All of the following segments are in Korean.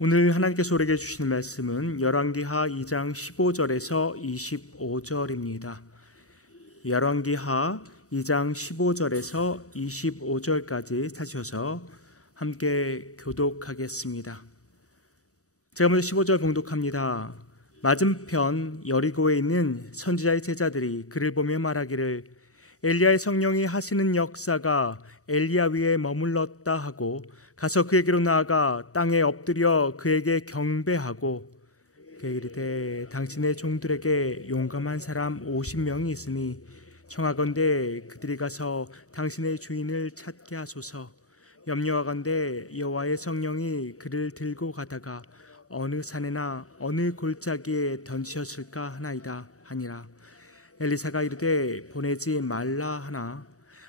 오늘 하나님께서 우리에게 주시는 말씀은 열왕기하 2장 15절에서 25절입니다. 열왕기하 2장 15절에서 25절까지 찾으셔서 함께 교독하겠습니다. 제가 먼저 15절 봉독합니다. 맞은편 여리고에 있는 선지자의 제자들이 그를 보며 말하기를 엘리야의 성령이 하시는 역사가 엘리야 위에 머물렀다 하고 가서 그에게로 나아가 땅에 엎드려 그에게 경배하고 그에게 이르되 당신의 종들에게 용감한 사람 50명이 있으니 청하건대 그들이 가서 당신의 주인을 찾게 하소서. 염려하건대 여호와의 성령이 그를 들고 가다가 어느 산에나 어느 골짜기에 던지셨을까 하나이다 하니라. 엘리사가 이르되 보내지 말라 하나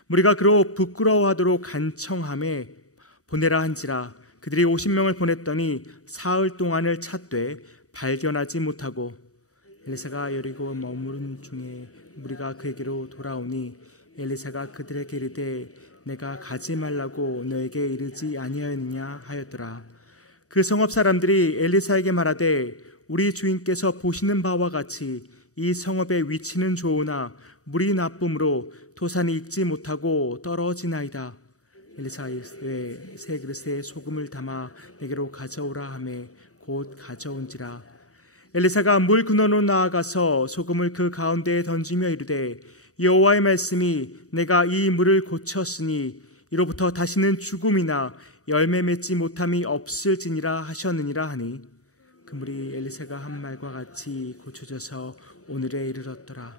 무리가 그로 부끄러워하도록 간청하매 보내라 한지라. 그들이 50명을 보냈더니 사흘 동안을 찾되 발견하지 못하고 엘리사가 여리고 머무른 중에 무리가 그에게로 돌아오니 엘리사가 그들에게 이르되 내가 가지 말라고 너에게 이르지 아니하였느냐 하였더라. 그 성읍 사람들이 엘리사에게 말하되 우리 주인께서 보시는 바와 같이 이 성읍의 위치는 좋으나 물이 나쁨으로 토산이 익지 못하고 떨어지나이다. 엘리사가 이르되 새 그릇에 소금을 담아 내게로 가져오라 하매 곧 가져온지라. 엘리사가 물 근원으로 나아가서 소금을 그 가운데에 던지며 이르되 여호와의 말씀이 내가 이 물을 고쳤으니 이로부터 다시는 죽음이나 열매 맺지 못함이 없을지니라 하셨느니라 하니 그 물이 엘리사가 한 말과 같이 고쳐져서 오늘에 이르렀더라.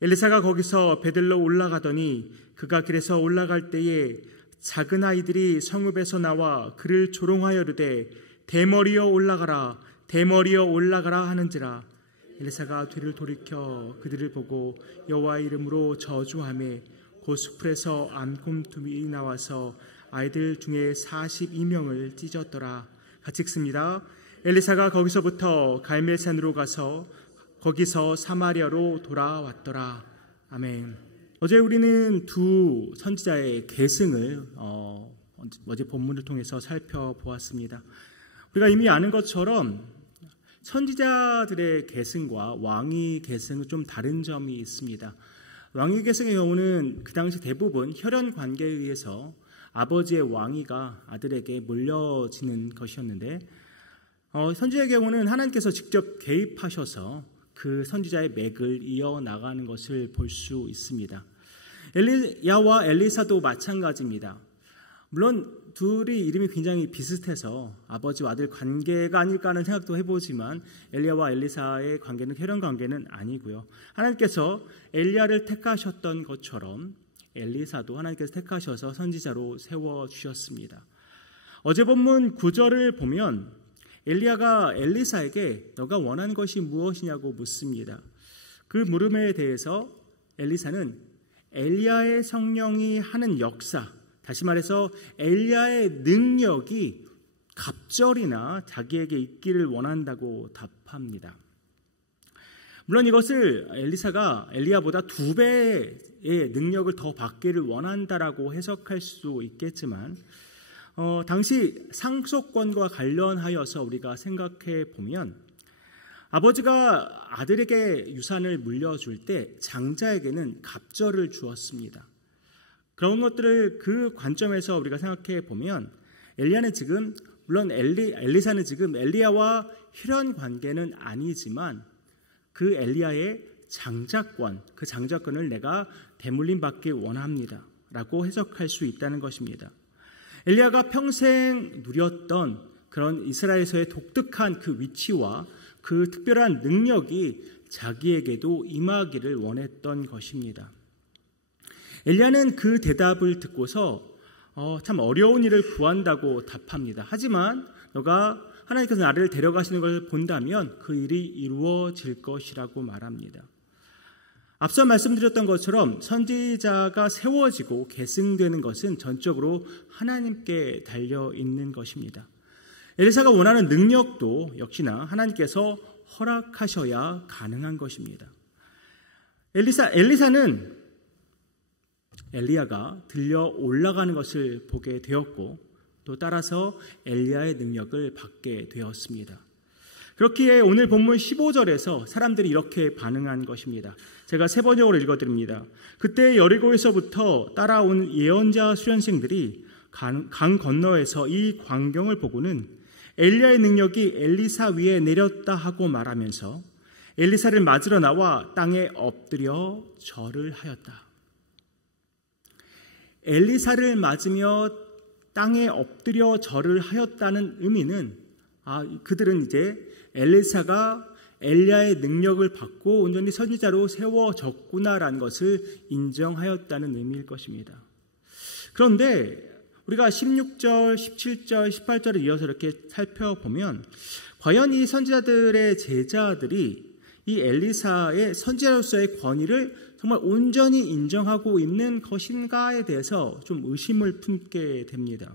엘리사가 거기서 베들로 올라가더니 그가 길에서 올라갈 때에 작은 아이들이 성읍에서 나와 그를 조롱하여 이르되 대머리여 올라가라 대머리여 올라가라 하는지라. 엘리사가 뒤를 돌이켜 그들을 보고 여호와의 이름으로 저주하매 곧 수풀에서 암곰tum이 나와서 아이들 중에 42명을 찢었더라. 같이 읽습니다. 엘리사가 거기서부터 갈멜산으로 가서 거기서 사마리아로 돌아왔더라. 아멘. 어제 우리는 두 선지자의 계승을 어제 본문을 통해서 살펴보았습니다. 우리가 이미 아는 것처럼 선지자들의 계승과 왕위 계승은 좀 다른 점이 있습니다. 왕위 계승의 경우는 그 당시 대부분 혈연 관계에 의해서 아버지의 왕위가 아들에게 물려지는 것이었는데 선지자의 경우는 하나님께서 직접 개입하셔서 그 선지자의 맥을 이어나가는 것을 볼 수 있습니다. 엘리야와 엘리사도 마찬가지입니다. 물론 둘이 이름이 굉장히 비슷해서 아버지와 아들 관계가 아닐까 하는 생각도 해보지만 엘리야와 엘리사의 관계는 혈연 관계는 아니고요. 하나님께서 엘리야를 택하셨던 것처럼 엘리사도 하나님께서 택하셔서 선지자로 세워주셨습니다. 어제 본문 9절을 보면 엘리야가 엘리사에게 너가 원하는 것이 무엇이냐고 묻습니다. 그 물음에 대해서 엘리사는 엘리야의 성령이 하는 역사, 다시 말해서 엘리야의 능력이 갑절이나 자기에게 있기를 원한다고 답합니다. 물론 이것을 엘리사가 엘리야보다 2배의 능력을 더 받기를 원한다라고 해석할 수 있겠지만 당시 상속권과 관련하여서 우리가 생각해 보면 아버지가 아들에게 유산을 물려줄 때 장자에게는 갑절을 주었습니다. 그런 것들을 그 관점에서 우리가 생각해 보면 엘리야는 지금 물론 엘리사는 지금 엘리야와 혈연 관계는 아니지만 그 엘리야의 장자권, 그 장자권을 내가 대물림 받기 원합니다 라고 해석할 수 있다는 것입니다. 엘리야가 평생 누렸던 그런 이스라엘에서의 독특한 그 위치와 그 특별한 능력이 자기에게도 임하기를 원했던 것입니다. 엘리야는 그 대답을 듣고서 참 어려운 일을 구한다고 답합니다. 하지만 너가 하나님께서 나를 데려가시는 것을 본다면 그 일이 이루어질 것이라고 말합니다. 앞서 말씀드렸던 것처럼 선지자가 세워지고 계승되는 것은 전적으로 하나님께 달려있는 것입니다. 엘리사가 원하는 능력도 역시나 하나님께서 허락하셔야 가능한 것입니다. 엘리사는 엘리야가 들려 올라가는 것을 보게 되었고 또 따라서 엘리야의 능력을 받게 되었습니다. 그렇기에 오늘 본문 15절에서 사람들이 이렇게 반응한 것입니다. 제가 세 번역으로 읽어드립니다. 그때 여리고에서부터 따라온 예언자 수련생들이 강 건너에서 이 광경을 보고는 엘리야의 능력이 엘리사 위에 내렸다 하고 말하면서 엘리사를 맞으러 나와 땅에 엎드려 절을 하였다. 엘리사를 맞으며 땅에 엎드려 절을 하였다는 의미는 그들은 이제 엘리사가 엘리야의 능력을 받고 온전히 선지자로 세워졌구나라는 것을 인정하였다는 의미일 것입니다. 그런데 우리가 16절, 17절, 18절을 이어서 이렇게 살펴보면 과연 이 선지자들의 제자들이 이 엘리사의 선지자로서의 권위를 정말 온전히 인정하고 있는 것인가에 대해서 좀 의심을 품게 됩니다.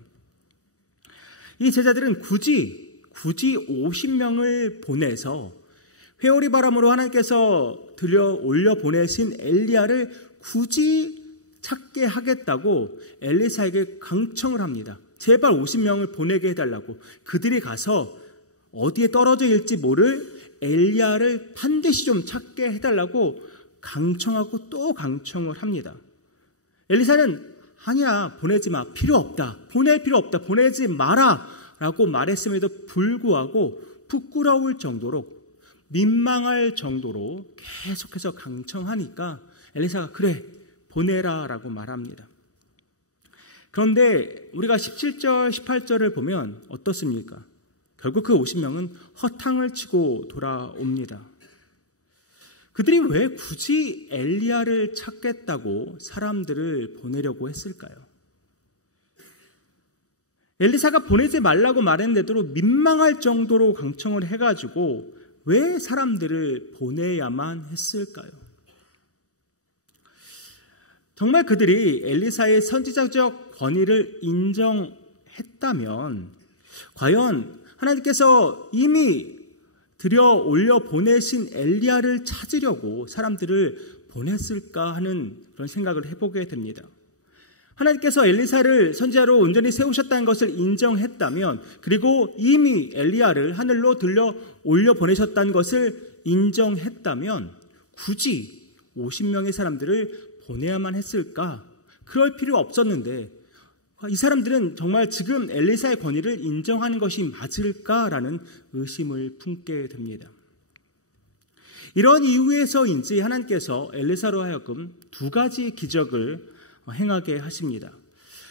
이 제자들은 굳이 50명을 보내서 회오리 바람으로 하나님께서 올려 보내신 엘리야를 굳이 찾게 하겠다고 엘리사에게 강청을 합니다. 제발 50명을 보내게 해달라고. 그들이 가서 어디에 떨어져 있을지 모를 엘리야를 반드시 좀 찾게 해달라고 강청하고 또 강청을 합니다. 엘리사는 아니야, 보내지 마, 필요 없다, 보낼 필요 없다, 보내지 마라 라고 말했음에도 불구하고 부끄러울 정도로, 민망할 정도로 계속해서 강청하니까 엘리사가 그래, 보내라 라고 말합니다. 그런데 우리가 17절, 18절을 보면 어떻습니까? 결국 그 50명은 허탕을 치고 돌아옵니다. 그들이 왜 굳이 엘리야를 찾겠다고 사람들을 보내려고 했을까요? 엘리사가 보내지 말라고 말했는데도 민망할 정도로 강청을 해가지고 왜 사람들을 보내야만 했을까요? 정말 그들이 엘리사의 선지자적 권위를 인정했다면 과연 하나님께서 이미 들여 올려 보내신 엘리야를 찾으려고 사람들을 보냈을까 하는 그런 생각을 해보게 됩니다. 하나님께서 엘리사를 선지자로 온전히 세우셨다는 것을 인정했다면, 그리고 이미 엘리야를 하늘로 들려 올려 보내셨다는 것을 인정했다면 굳이 50명의 사람들을 보내야만 했을까? 그럴 필요 없었는데 이 사람들은 정말 지금 엘리사의 권위를 인정하는 것이 맞을까라는 의심을 품게 됩니다. 이런 이유에서인지 하나님께서 엘리사로 하여금 두 가지 기적을 행하게 하십니다.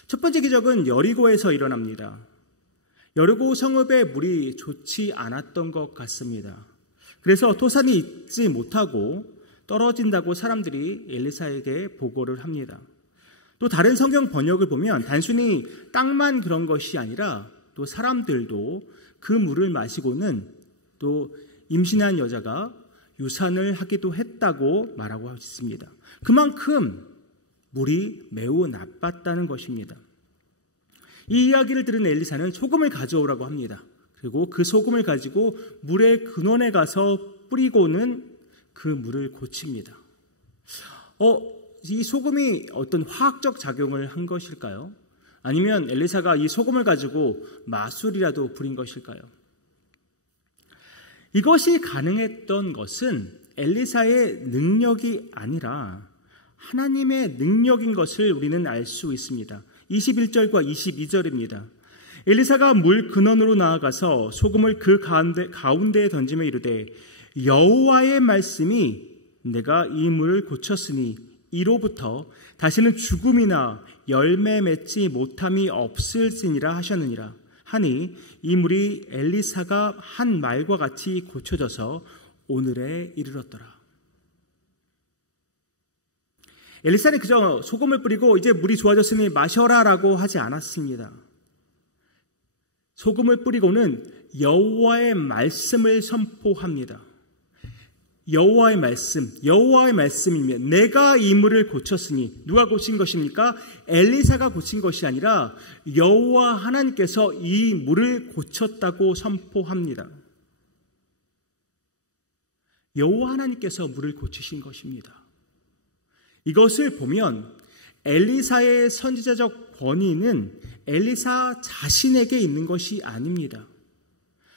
첫 번째 기적은 여리고에서 일어납니다. 여리고 성읍에 물이 좋지 않았던 것 같습니다. 그래서 토산이 있지 못하고 떨어진다고 사람들이 엘리사에게 보고를 합니다. 또 다른 성경 번역을 보면 단순히 땅만 그런 것이 아니라 또 사람들도 그 물을 마시고는 또 임신한 여자가 유산을 하기도 했다고 말하고 있습니다. 그만큼 물이 매우 나빴다는 것입니다. 이 이야기를 들은 엘리사는 소금을 가져오라고 합니다. 그리고 그 소금을 가지고 물의 근원에 가서 뿌리고는 그 물을 고칩니다. 이 소금이 어떤 화학적 작용을 한 것일까요? 아니면 엘리사가 이 소금을 가지고 마술이라도 부린 것일까요? 이것이 가능했던 것은 엘리사의 능력이 아니라 하나님의 능력인 것을 우리는 알 수 있습니다. 21절과 22절입니다. 엘리사가 물 근원으로 나아가서 소금을 그 가운데에 던지며 이르되 여호와의 말씀이 내가 이 물을 고쳤으니 이로부터 다시는 죽음이나 열매 맺지 못함이 없을지니라 하셨느니라 하니 이 물이 엘리사가 한 말과 같이 고쳐져서 오늘에 이르렀더라. 엘리사는 그저 소금을 뿌리고 이제 물이 좋아졌으니 마셔라라고 하지 않았습니다. 소금을 뿌리고는 여호와의 말씀을 선포합니다. 여호와의 말씀이면 내가 이 물을 고쳤으니, 누가 고친 것입니까? 엘리사가 고친 것이 아니라 여호와 하나님께서 이 물을 고쳤다고 선포합니다. 여호와 하나님께서 물을 고치신 것입니다. 이것을 보면 엘리사의 선지자적 권위는 엘리사 자신에게 있는 것이 아닙니다.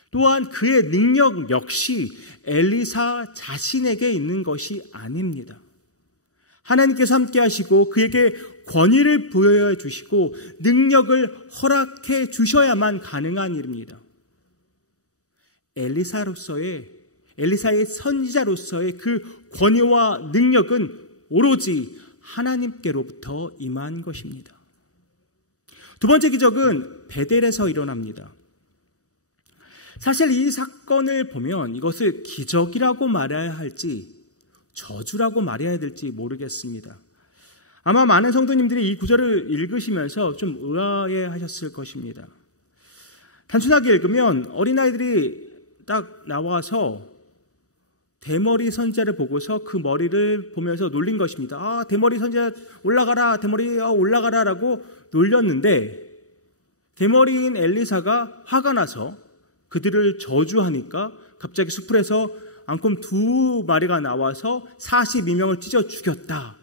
또한 그의 능력 역시 엘리사 자신에게 있는 것이 아닙니다. 하나님께서 함께 하시고 그에게 권위를 부여해 주시고 능력을 허락해 주셔야만 가능한 일입니다. 엘리사의 선지자로서의 그 권위와 능력은 오로지 하나님께로부터 임한 것입니다. 두 번째 기적은 베델에서 일어납니다. 사실 이 사건을 보면 이것을 기적이라고 말해야 할지 저주라고 말해야 될지 모르겠습니다. 아마 많은 성도님들이 이 구절을 읽으시면서 좀 의아해하셨을 것입니다. 단순하게 읽으면 어린아이들이 딱 나와서 대머리 선지자를 보고서 그 머리를 보면서 놀린 것입니다. 아, 대머리 선지자 올라가라, 대머리 올라가라 라고 놀렸는데 대머리인 엘리사가 화가 나서 그들을 저주하니까 갑자기 숲풀에서 앙금 2마리가 나와서 42명을 찢어 죽였다.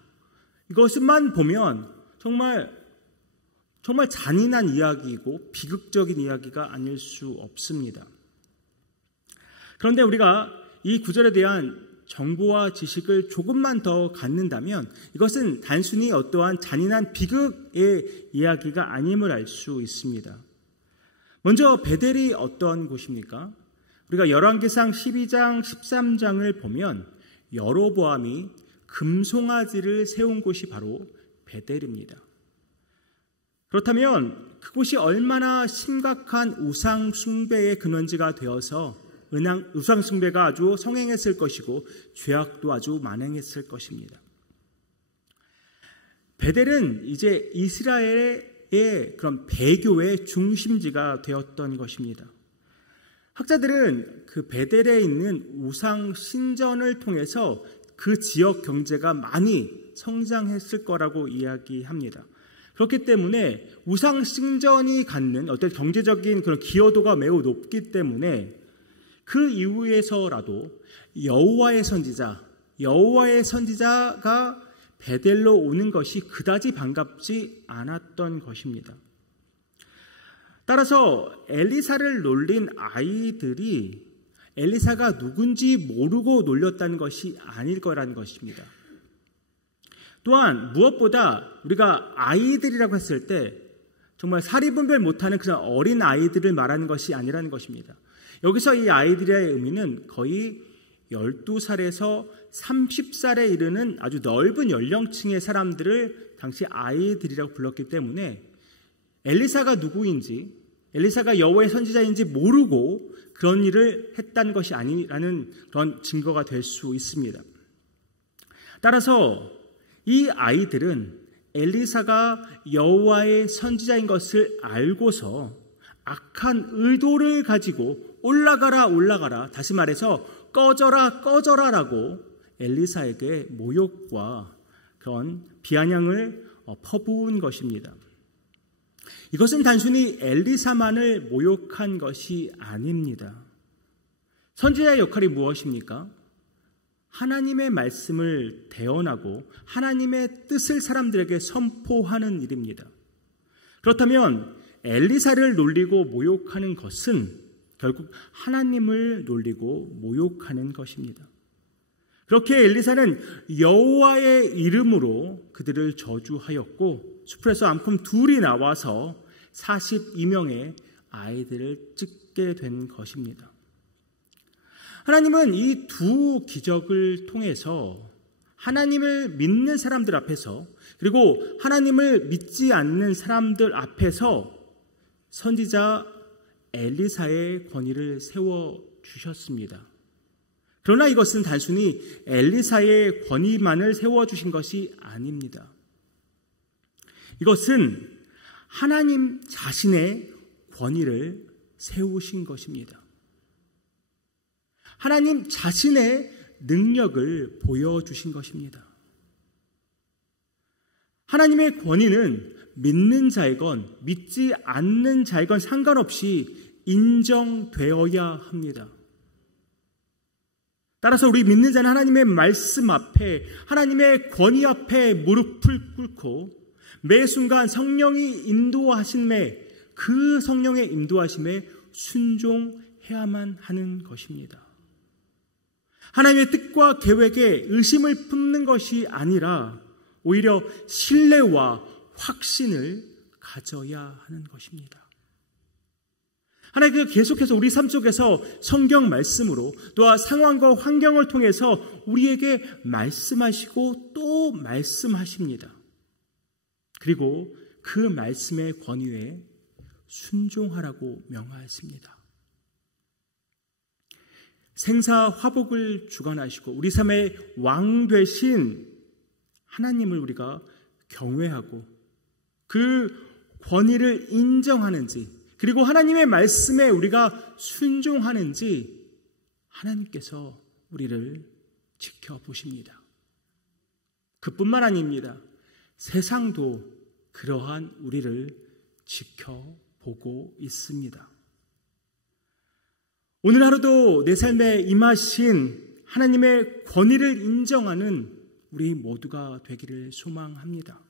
이것만 보면 정말 잔인한 이야기이고 비극적인 이야기가 아닐 수 없습니다. 그런데 우리가 이 구절에 대한 정보와 지식을 조금만 더 갖는다면 이것은 단순히 어떠한 잔인한 비극의 이야기가 아님을 알 수 있습니다. 먼저 베델이 어떤 곳입니까? 우리가 열왕기상 12장, 13장을 보면 여로보암이 금송아지를 세운 곳이 바로 베델입니다. 그렇다면 그곳이 얼마나 심각한 우상 숭배의 근원지가 되어서 우상 숭배가 아주 성행했을 것이고 죄악도 아주 만행했을 것입니다. 베델은 이제 이스라엘의 그런 배교의 중심지가 되었던 것입니다. 학자들은 그 베델에 있는 우상 신전을 통해서 그 지역 경제가 많이 성장했을 거라고 이야기합니다. 그렇기 때문에 우상 신전이 갖는 어떤 경제적인 그런 기여도가 매우 높기 때문에 그 이후에서라도 여호와의 선지자가 베델로 오는 것이 그다지 반갑지 않았던 것입니다. 따라서 엘리사를 놀린 아이들이 엘리사가 누군지 모르고 놀렸다는 것이 아닐 거라는 것입니다. 또한 무엇보다 우리가 아이들이라고 했을 때 정말 사리분별 못하는 그런 어린 아이들을 말하는 것이 아니라는 것입니다. 여기서 이 아이들의 의미는 거의 12살에서 30살에 이르는 아주 넓은 연령층의 사람들을 당시 아이들이라고 불렀기 때문에 엘리사가 누구인지, 엘리사가 여호와의 선지자인지 모르고 그런 일을 했다는 것이 아니라는 그런 증거가 될 수 있습니다. 따라서 이 아이들은 엘리사가 여호와의 선지자인 것을 알고서 악한 의도를 가지고 올라가라, 다시 말해서 꺼져라라고 엘리사에게 모욕과 그런 비아냥을 퍼부은 것입니다. 이것은 단순히 엘리사만을 모욕한 것이 아닙니다. 선지자의 역할이 무엇입니까? 하나님의 말씀을 대언하고 하나님의 뜻을 사람들에게 선포하는 일입니다. 그렇다면 엘리사를 놀리고 모욕하는 것은 결국 하나님을 놀리고 모욕하는 것입니다. 그렇게 엘리사는 여호와의 이름으로 그들을 저주하였고 숲에서 암컷 2이 나와서 42명의 아이들을 찢게 된 것입니다. 하나님은 이 두 기적을 통해서 하나님을 믿는 사람들 앞에서 그리고 하나님을 믿지 않는 사람들 앞에서 선지자 엘리사의 권위를 세워주셨습니다. 그러나 이것은 단순히 엘리사의 권위만을 세워주신 것이 아닙니다. 이것은 하나님 자신의 권위를 세우신 것입니다. 하나님 자신의 능력을 보여주신 것입니다. 하나님의 권위는 믿는 자이건 믿지 않는 자이건 상관없이 인정되어야 합니다. 따라서 우리 믿는 자는 하나님의 말씀 앞에 하나님의 권위 앞에 무릎을 꿇고 매 순간 성령이 인도하심에, 그 성령의 인도하심에 순종해야만 하는 것입니다. 하나님의 뜻과 계획에 의심을 품는 것이 아니라 오히려 신뢰와 확신을 가져야 하는 것입니다. 하나님께서 계속해서 우리 삶 속에서 성경 말씀으로 또한 상황과 환경을 통해서 우리에게 말씀하시고 또 말씀하십니다. 그리고 그 말씀의 권위에 순종하라고 명하십니다. 생사화복을 주관하시고 우리 삶의 왕 되신 하나님을 우리가 경외하고 그 권위를 인정하는지, 그리고 하나님의 말씀에 우리가 순종하는지 하나님께서 우리를 지켜보십니다. 그뿐만 아닙니다. 세상도 그러한 우리를 지켜보고 있습니다. 오늘 하루도 내 삶에 임하신 하나님의 권위를 인정하는 우리 모두가 되기를 소망합니다.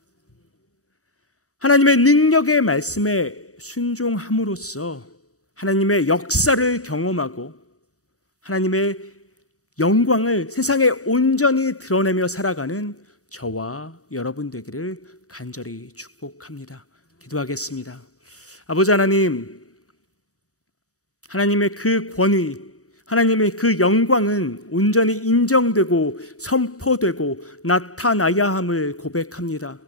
하나님의 능력의 말씀에 순종함으로써 하나님의 역사를 경험하고 하나님의 영광을 세상에 온전히 드러내며 살아가는 저와 여러분 되기를 간절히 축복합니다. 기도하겠습니다. 아버지 하나님, 하나님의 그 권위, 하나님의 그 영광은 온전히 인정되고 선포되고 나타나야 함을 고백합니다.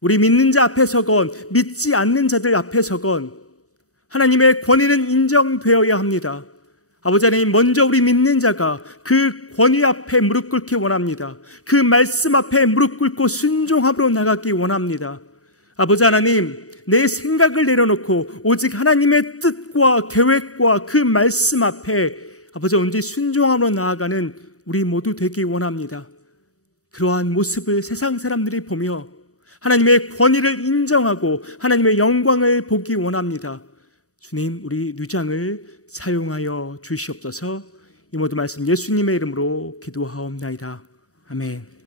우리 믿는 자 앞에서건 믿지 않는 자들 앞에서건 하나님의 권위는 인정되어야 합니다. 아버지 하나님, 먼저 우리 믿는 자가 그 권위 앞에 무릎 꿇기 원합니다. 그 말씀 앞에 무릎 꿇고 순종함으로 나가기 원합니다. 아버지 하나님, 내 생각을 내려놓고 오직 하나님의 뜻과 계획과 그 말씀 앞에 아버지 온전히 순종함으로 나아가는 우리 모두 되기 원합니다. 그러한 모습을 세상 사람들이 보며 하나님의 권위를 인정하고 하나님의 영광을 보기 원합니다. 주님, 우리 누장을 사용하여 주시옵소서. 이 모든 말씀 예수님의 이름으로 기도하옵나이다. 아멘.